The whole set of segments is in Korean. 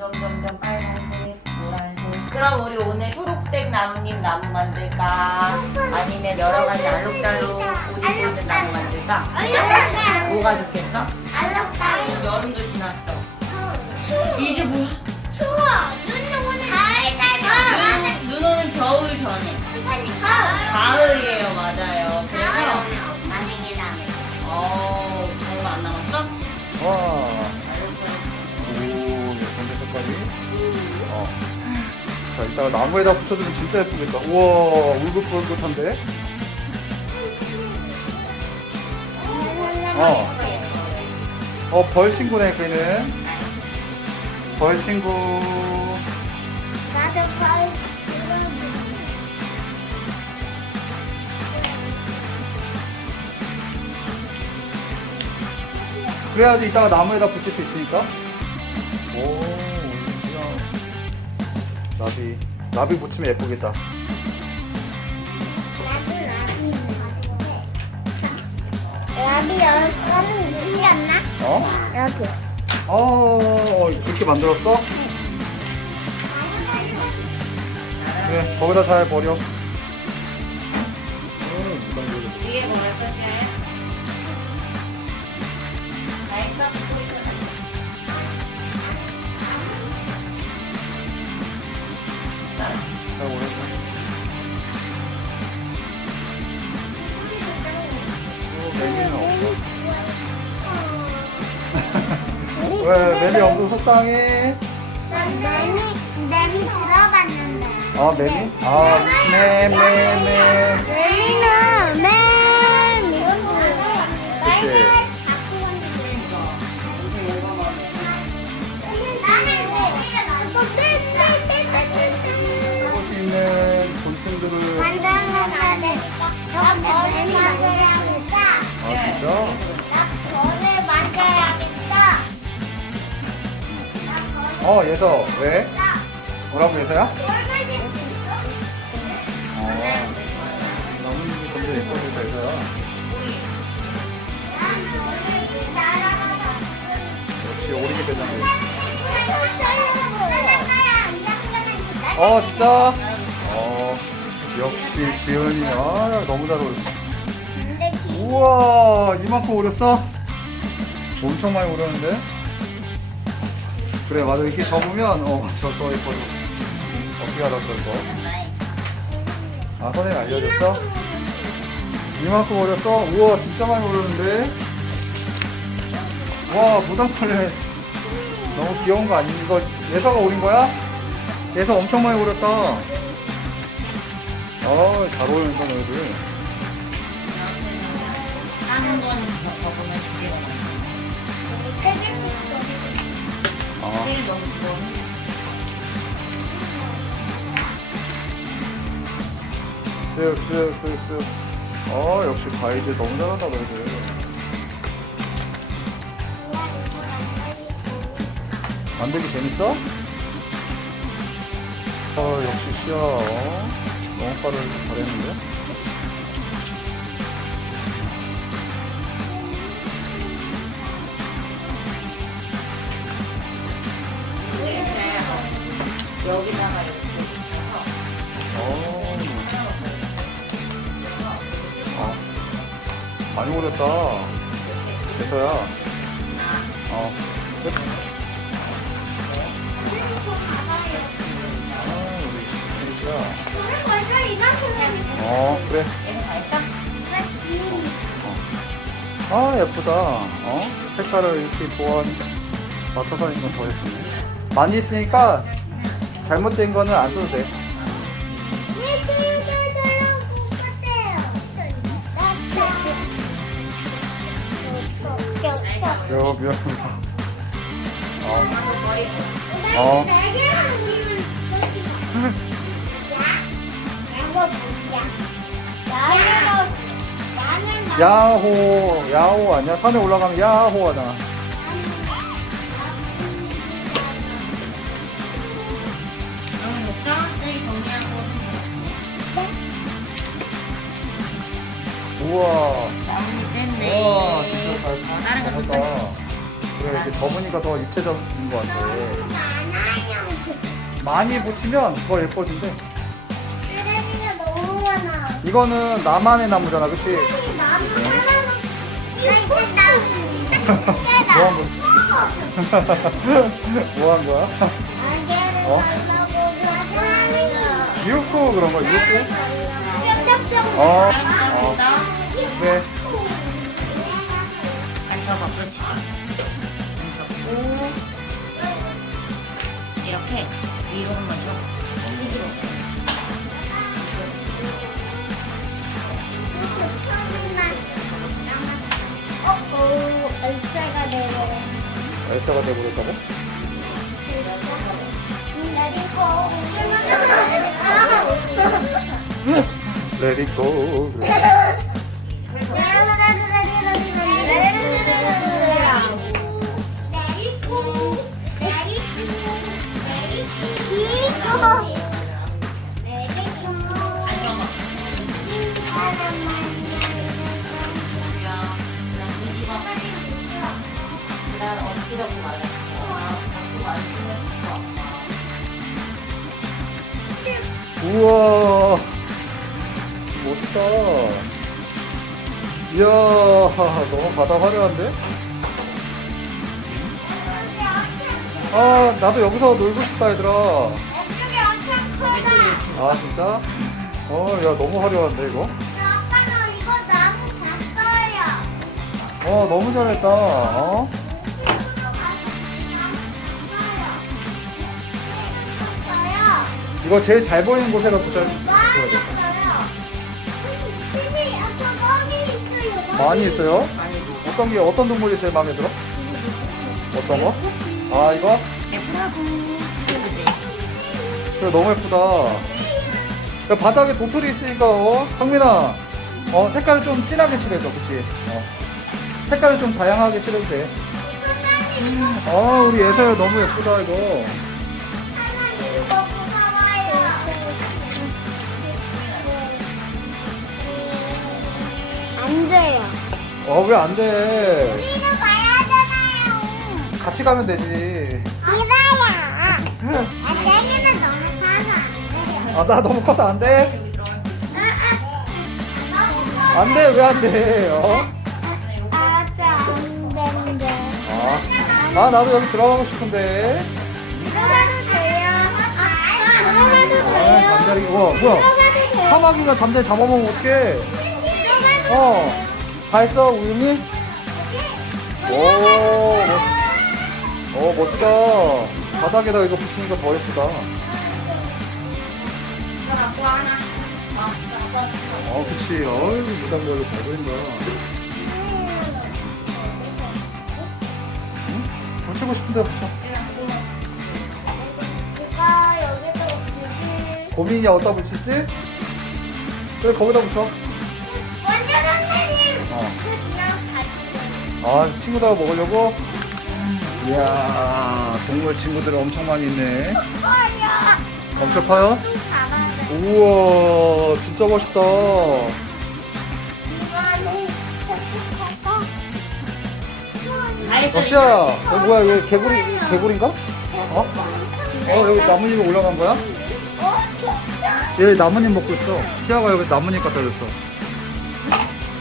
점점 점점 빨간색, 노란색. 그럼 우리 오늘 초록색 나뭇잎 나무 만들까? 아니면 여러 가지 알록달록 옷 입고 있는 나무 만들까? 뭐가 좋겠어? 알록달록 여름도 지났어. 추워 이제 뭐? 추워 눈 오는 자, 나무에다 붙여주면 진짜 예쁘겠다. 우와, 울긋불긋한데? 어. 어, 벌 친구네, 걔는. 벌 친구. 나도 가을 그래야지 이따가 나무에다 붙일 수 있으니까. 오, 그냥. 나비. 나비 붙이면 예쁘겠다. 라비 여러 사람이 생겼나? 어? 여기 어, 그렇게 만들었어? 그래, 거기다 잘 버려. 이게 뭐를 메뉴는 없어. 왜, 메뉴 없어 속상해? 난 매미 매미 들어봤는데 아, 메뉴? 아, 매, 매, 매. 벌을 만들어야겠다. 나 어, 예서, 왜? 뭐라고 예서야? 어. 나뭇잎이 점점 예뻐지다, 예서야. 날아가서 역시 오리게 되잖아. 어, 어, 진짜? 어, 역시 지은이. 아, 너무 잘 어울렸어. 우와, 이만큼 오렸어? 엄청 많이 오렸는데? 그래, 맞아. 이렇게 접으면, 어, 저거 예뻐져. 어떻게 알았어, 이거? 아, 선생님 알려줬어? 이만큼 오렸어? 우와, 진짜 많이 오렸는데? 와, 무당벌레. 너무 귀여운 거 아니? 이거 예서가 오린 거야? 예서 엄청 많이 오렸다. 아, 잘 어울린다, 너희들. 하는 건 적으면 두 개가 많아. 아, 제일 너무 무거워. 쓱, 쓱, 쓱, 쓱. 어, 역시 가이드 너무 잘한다, 너희들. 만들기 재밌어? 어, 역시 시야. 어? 너무 빠르 잘했는데? 여기다가 이렇게 붙여서 어, 어. 많이 오렸다. 예서야. 어. 끝. 아, 우리 진짜. 어, 그래. 얘는? 아, 예쁘다. 어? 색깔을 이렇게 좋아하니까 맞춰서 하니까 더 예쁘네. 많이 있으니까 잘못된 거는 안 써도 돼. 여, 미안. 어, 어. 야호, 야호 아니야? 산에 올라가면 야호 하잖아. 우와. 나뭇잎 됐네. 우와, 진짜 잘 어, 다른 거 잘했다. 그래, 이렇게 접으니까 더 입체적인 것 같아. 많아요. 많이 붙이면 더 예뻐진대. 쓰레기가 너무 많아. 이거는 나만의 나무잖아, 그치? 나무 하나만. 이거 뭐한 거지? 뭐 한 거야? 안개를 어? 달라고. 유후 그런 거, 유후? 뿅뿅뿅. 어, 어, 감사합니다. 그래. 앉혀봐, 그렇지. 앉혔고 이렇게 위로 한번 쳐. 위로. 얼차가 되고. 엘사가 돼버렸다고? 내리고. Let it go. 그래. 말씀을 싶어. 우와. 멋있다. 이야, 너무 바다 화려한데? 아, 나도 여기서 놀고 싶다, 얘들아. 아, 진짜? 어, 야, 너무 화려한데, 이거? 어, 너무 잘했다. 어? 이거 제일 잘 보이는 곳에다 붙여, 붙여야 돼. 많이 있어요? 어떤 게, 어떤 동물이 제일 마음에 들어? 어떤 거? 아, 이거? 그래, 너무 예쁘다. 야, 바닥에 도토리 있으니까, 어? 성민아, 어, 색깔을 좀 진하게 칠해줘, 그치? 어. 색깔을 좀 다양하게 칠해도 돼. 아, 우리 예서야 너무 예쁘다, 이거. 안 돼요. 어, 왜 안 돼? 우리는 가야 하잖아요. 같이 가면 되지. 이봐야. 아, 내기는 너무 커서 안 돼요. 아, 나 너무 커서 안 돼? 아, 아. 안 돼, 왜 안 돼? 어? 아, 안 된대. 아, 아, 나도 여기 들어가고 싶은데. 들어가도 아. 잠자리, 와, 뭐야. 사마귀가 잠자리 잡아먹으면 어떡해. 어, 다 했어, 우윤이? 오, 멋, 어, 멋지다. 바닥에다 이거 붙이니까 더 예쁘다. 어, 어, 그치. 어이, 무당별로 잘 보인다. 응? 붙이고 싶은데 붙여. 고민이 어디다 붙일지? 그래, 거기다 붙여. 원장 선생님! 어. 같이. 아, 친구들 먹으려고? 이야, 동물 친구들 엄청 많이 있네. 엄청 커요? 좀. 우와, 진짜 멋있다. 이거는. 어, 시아야, 어, 뭐야, 여기 개구리, 개구리인가? 어? 어, 여기 나뭇잎에 올라간 거야? 어? 얘 나뭇잎 먹고 있어. 시아가 여기 나뭇잎 갖다 줬어.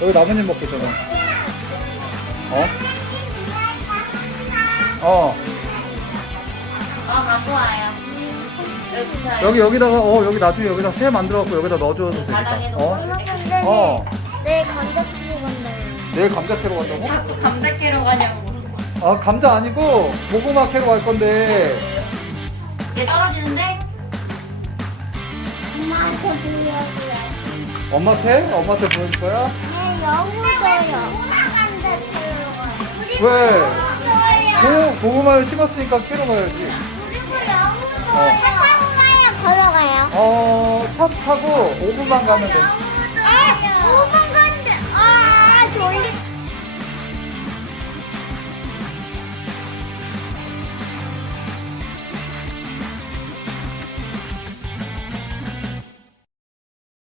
여기 나뭇잎 먹고 있잖아. 어? 어. 어, 갖고 와요. 여기 붙여요. 여기, 여기다가, 어, 여기 나중에 여기다 새 만들어 갖고 여기다 넣어줘도 어? 엄마 선생님. 어. 내일 감자 피고 간다요. 내일 감자 캐러 간다고? 자꾸 감자 깨러 가냐고. 아, 감자 아니고, 고구마 캐러 갈 건데, 얘 떨어지는데? 엄마한테 불려줘요. 엄마한테? 엄마한테 보여줄 거야? 네, 영어도요. 올라간다 들어가요. 왜? 영어도요. 고, 고구마를 심었으니까 캐러 가야지. 그리고 영어도 어. 차 타고 가요? 걸어가요? 어, 차 타고 5분만 가면 돼.